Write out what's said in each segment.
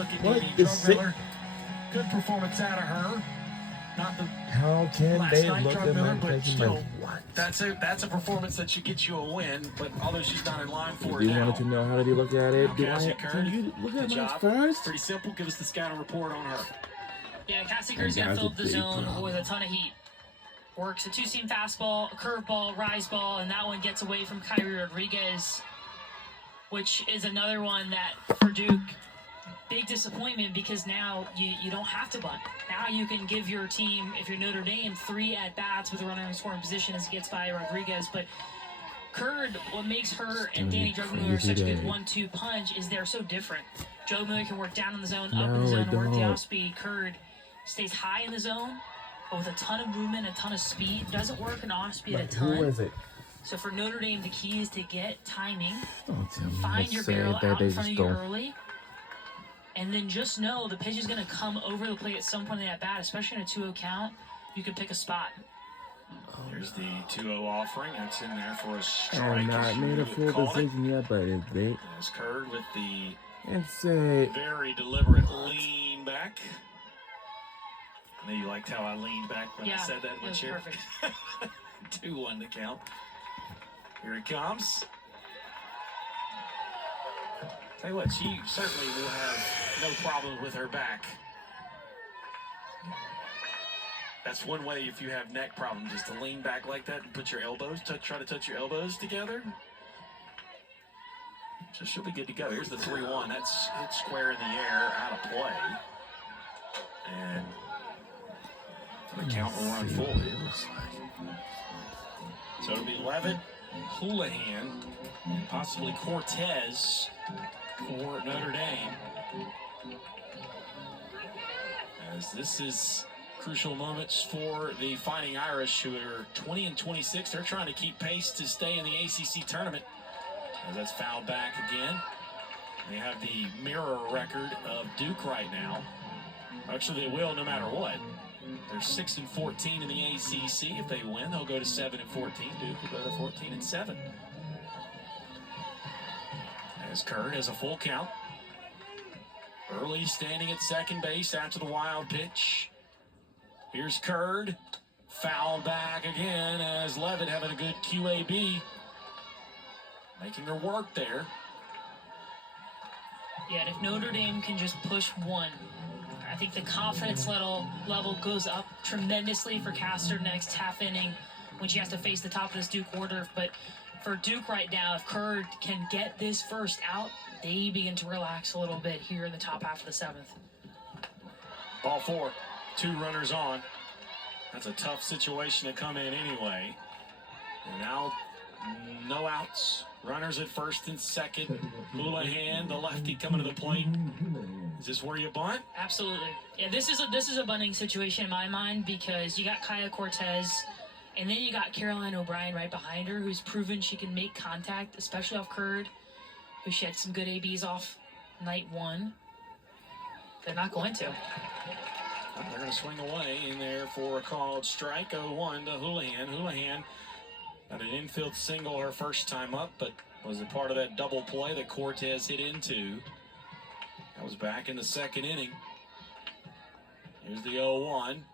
look at What Danny the Drugmiller. Good performance out of her. Not the How can last they night look at Drugmiller, my but face and still, like, what? that's a performance that should get you a win. But although she's not in line for If it you now, wanted to know how did you look at it, do Cassie I? Curd, Can you look at good mine job. first? Pretty simple. Give us the scouting report on her. Yeah, Cassie Curd's going to fill up the zone with a ton of heat. Works a two-seam fastball, a curveball, rise ball, and that one gets away from Kyrie Rodriguez, which is another one that, for Duke, big disappointment because now you don't have to bunt. Now you can give your team, if you're Notre Dame, 3 at-bats with a runner in scoring position as it gets by Rodriguez. But Curd, what makes her and Danny Drugmiller such a good 1-2 punch is they're so different. Drugmiller can work down in the zone, up in the zone, and work the off-speed. Curd stays high in the zone, but with a ton of movement, a ton of speed. Doesn't work in off-speed a ton. Who is it? So for Notre Dame, the key is to get timing, Don't tell me find your barrel out in front of you early, and then just know the pitch is going to come over the plate at some point in that bat, especially in a 2-0 count. You can pick a spot. There's the 2-0 offering. That's in there for a strike. I'm not made a full decision yet, but it's big. There's Curd with the very deliberate lean back. I know you liked how I leaned back when I said that in the chair. Perfect. 2-1 to count. Here it comes. Tell you what, she certainly will have no problem with her back. That's one way if you have neck problems, is to lean back like that and put your elbows, try to touch your elbows together. So she'll be good to go. Here's the 3-1. That's hit square in the air, out of play. And the count will run full. So it'll be Levitt, Houlihan, and possibly Cortez for Notre Dame. As this is crucial moments for the Fighting Irish, who are 20-26. They're trying to keep pace to stay in the ACC tournament. As that's fouled back again. They have the mirror record of Duke right now. Actually, they will no matter what. They're 6-14 in the ACC. If they win, they'll go to 7-14. Duke will go to 14-7. As Curd has a full count. Early standing at second base after the wild pitch. Here's Curd. Foul back again as Levitt having a good QAB. Making her work there. Yeah, and if Notre Dame can just push one, I think the confidence level goes up tremendously for Castor next half inning when she has to face the top of this Duke order. But for Duke right now, if Curd can get this first out, they begin to relax a little bit here in the top half of the 7th. Ball 4, 2 runners on. That's a tough situation to come in anyway. And now, no outs. Runners at first and second. Houlihan, the lefty, coming to the plate. Is this where you bunt? Absolutely. Yeah, this is a bunting situation in my mind because you got Kaya Cortez, and then you got Caroline O'Brien right behind her, who's proven she can make contact, especially off Curd, who she had some good ABs off night 1. They're not going to. They're going to swing away in there for a called strike. 0-1 to Houlihan. Houlihan got an infield single her first time up, but was a part of that double play that Cortez hit into. That was back in the second inning. Here's the 0-1.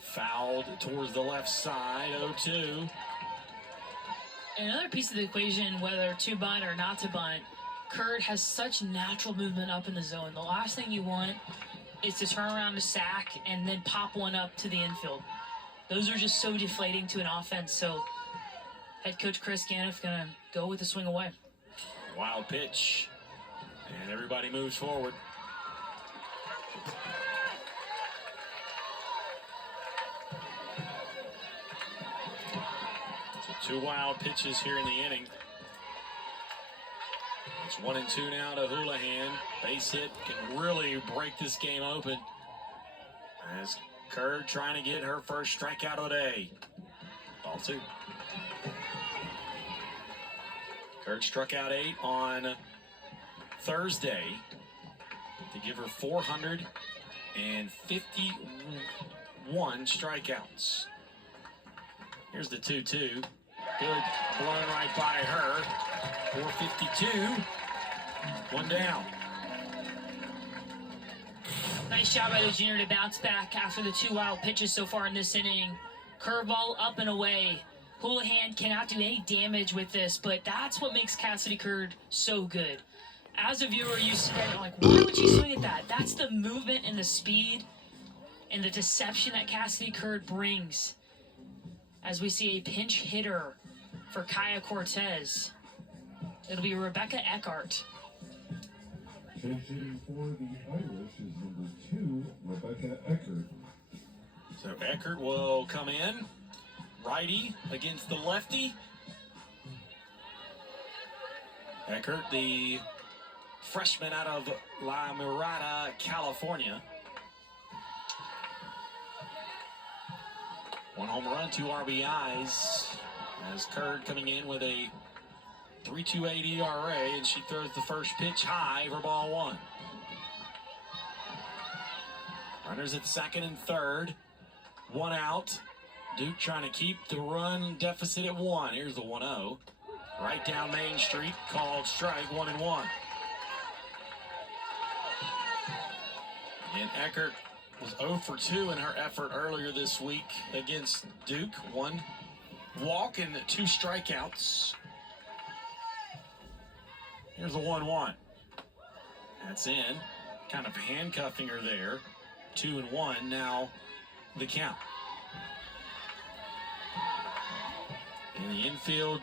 Fouled towards the left side. 0-2. Another piece of the equation, whether to bunt or not to bunt, Curd has such natural movement up in the zone. The last thing you want is to turn around to sack and then pop one up to the infield. Those are just so deflating to an offense. So head coach Chris Ganoff going to go with the swing away. Wild pitch. And everybody moves forward. So 2 wild pitches here in the inning. It's 1-2 now to Houlihan. Base hit can really break this game open. As Curd trying to get her first strikeout of the day. Ball 2. Curd struck out 8 on Thursday to give her 451 strikeouts. Here's the 2-2. Good blown right by her. 452. 1 down. Nice job by the junior to bounce back after the 2 wild pitches so far in this inning. Curveball up and away. Houlihan cannot do any damage with this, but that's what makes Cassidy Curd so good. As a viewer, you sit there and you're like, why would you swing at that? That's the movement and the speed and the deception that Cassidy Curd brings. As we see a pinch hitter for Kaya Cortez. It'll be Rebecca Eckhart. Pinch hitting for the Irish is number 2, Rebecca Eckert. So Eckert will come in. Righty against the lefty. Eckert, the freshman out of La Mirada, California. 1 home run, 2 RBIs. As Curd coming in with a 3.28 ERA, and she throws the first pitch high for ball 1. Runners at second and third. 1 out. Duke trying to keep the run deficit at 1. Here's the 1-0. Right down Main Street, called strike, 1-1. And Eckert was 0 for 2 in her effort earlier this week against Duke. 1 walk and 2 strikeouts. Here's the 1-1. That's in. Kind of handcuffing her there. 2-1 now the count. In the infield,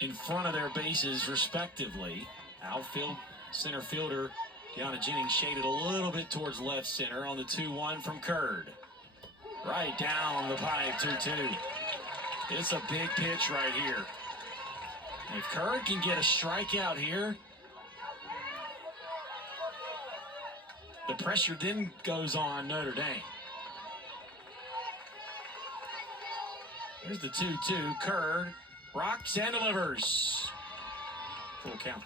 in front of their bases respectively. Outfield, center fielder Deanna Jennings shaded a little bit towards left center on the 2-1 from Curd. Right down the pipe, 2-2. It's a big pitch right here. If Curd can get a strikeout here, the pressure then goes on Notre Dame. Here's the 2-2. Curd rocks and delivers. Full count.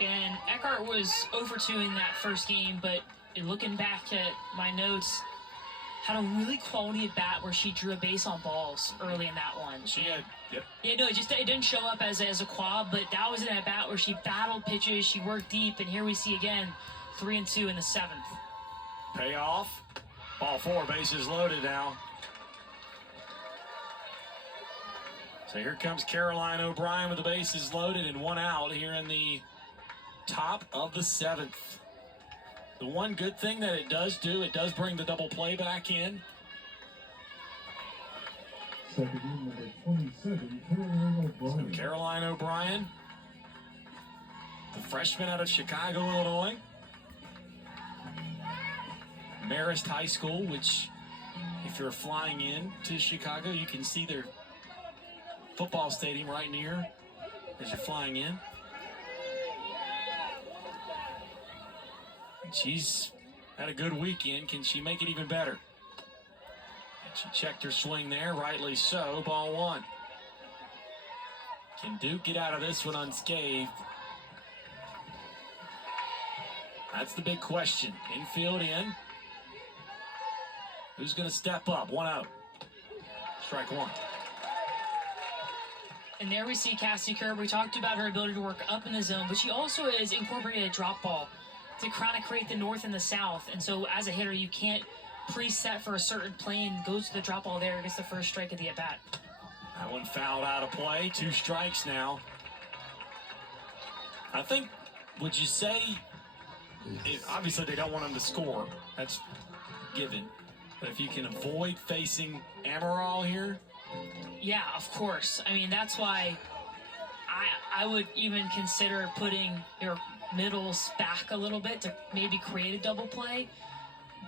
And Eckhart was 0 for 2 in that first game, but looking back at my notes, had a really quality at bat where she drew a base on balls early in that one. She had, yep. Yeah, no, it didn't show up as a quad, but that was in a bat where she battled pitches, she worked deep, and here we see again 3-2 in the 7th. Payoff. Ball 4, bases loaded now. So here comes Caroline O'Brien with the bases loaded and 1 out here in the top of the 7th. The one good thing that it does do, it does bring the double play back in. Second in number 27, Caroline O'Brien. So Caroline O'Brien, the freshman out of Chicago, Illinois. Marist High School, which if you're flying in to Chicago, you can see their football stadium right near as you're flying in. She's had a good weekend. Can she make it even better? And she checked her swing there, rightly so. Ball 1. Can Duke get out of this one unscathed? That's the big question. Infield in. Who's going to step up? 1-0. Strike 1. And there we see Cassidy Curd. We talked about her ability to work up in the zone, but she also has incorporated a drop ball to kind of create the north and the south. And so as a hitter, you can't preset for a certain plane, goes to the drop ball there, gets the first strike of the at-bat. That one fouled out of play. 2 strikes now. I think, would you say, obviously they don't want them to score. That's given. But if you can avoid facing Amaral here. Yeah, of course. I mean, that's why I would even consider putting your middles back a little bit to maybe create a double play.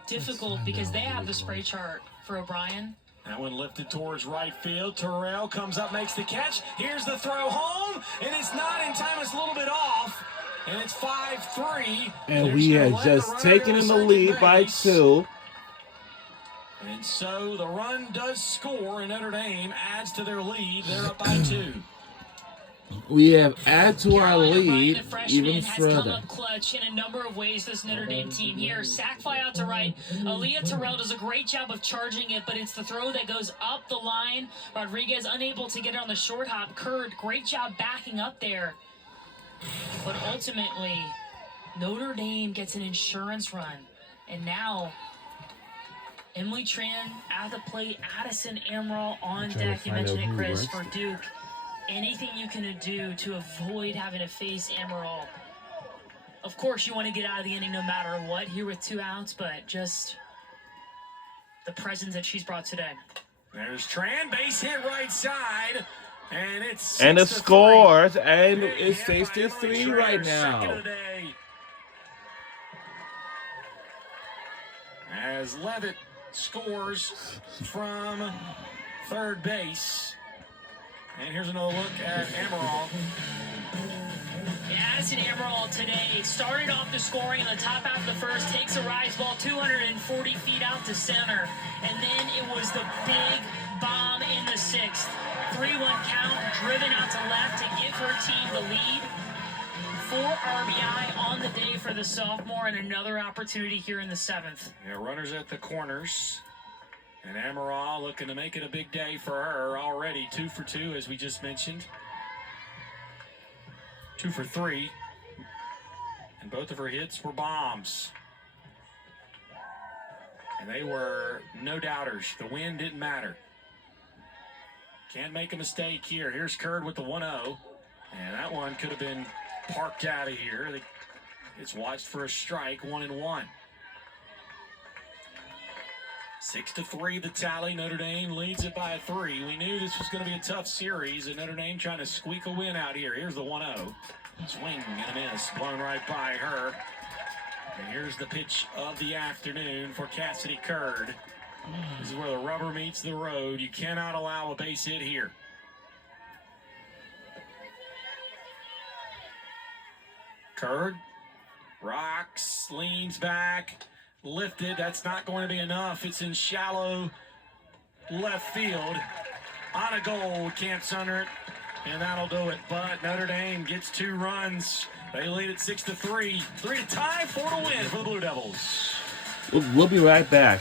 Difficult because they have the spray chart for O'Brien. That one lifted towards right field. Terrell comes up, makes the catch. Here's the throw home, and it's not in time. It's a little bit off, and it's 5-3. And we had just taken in the lead by 2. And so the run does score, and Notre Dame adds to their lead. They're up by 2. We have added to our Caroline O'Brien, lead the freshman, even has come further. up clutch in a number of ways, this Notre Dame team here. Sack fly out to right. Aaliyah Terrell does a great job of charging it, but it's the throw that goes up the line. Rodriguez unable to get it on the short hop. Curd, great job backing up there. But ultimately, Notre Dame gets an insurance run. And now, Emily Tran at the plate, Addison Amaral on deck. You mentioned it, Chris, for Duke. Anything you can do to avoid having to face Amaral. Of course, you want to get out of the inning no matter what here with 2 outs, but just the presence that she's brought today. There's Tran, base hit right side, and it's And it 6-3. scores, and Big it's hit by Emily 6-3 Tran, right second now. of the day. As Levitt scores from third base. And here's another look at Amaral. Addison Amaral today started off the scoring in the top half of the first, takes a rise ball 240 feet out to center, and then it was the big bomb in the 6th. 3-1 count, driven out to left to give her team the lead. 4 RBI on the day for the sophomore, and another opportunity here in the 7th. Yeah, runners at the corners. And Amaral looking to make it a big day for her already. 2 for 2, as we just mentioned. 2 for 3. And both of her hits were bombs. And they were no doubters. The win didn't matter. Can't make a mistake here. Here's Curd with the 1-0. And that one could have been parked out of here. It's watched for a strike, 1-1. 6-3 the tally. Notre Dame leads it by 3. We knew this was going to be a tough series, and Notre Dame trying to squeak a win out here. Here's the 1-0. Swing and a miss, blown right by her. And here's the pitch of the afternoon for Cassidy Curd. This is where the rubber meets the road. You cannot allow a base hit here. Curd rocks, leans back. Lifted, that's not going to be enough. It's in shallow left field. On a goal, camps under it, and that'll do it. But Notre Dame gets 2 runs. They lead at 6-3. 3 to tie, 4 to win for the Blue Devils. We'll be right back.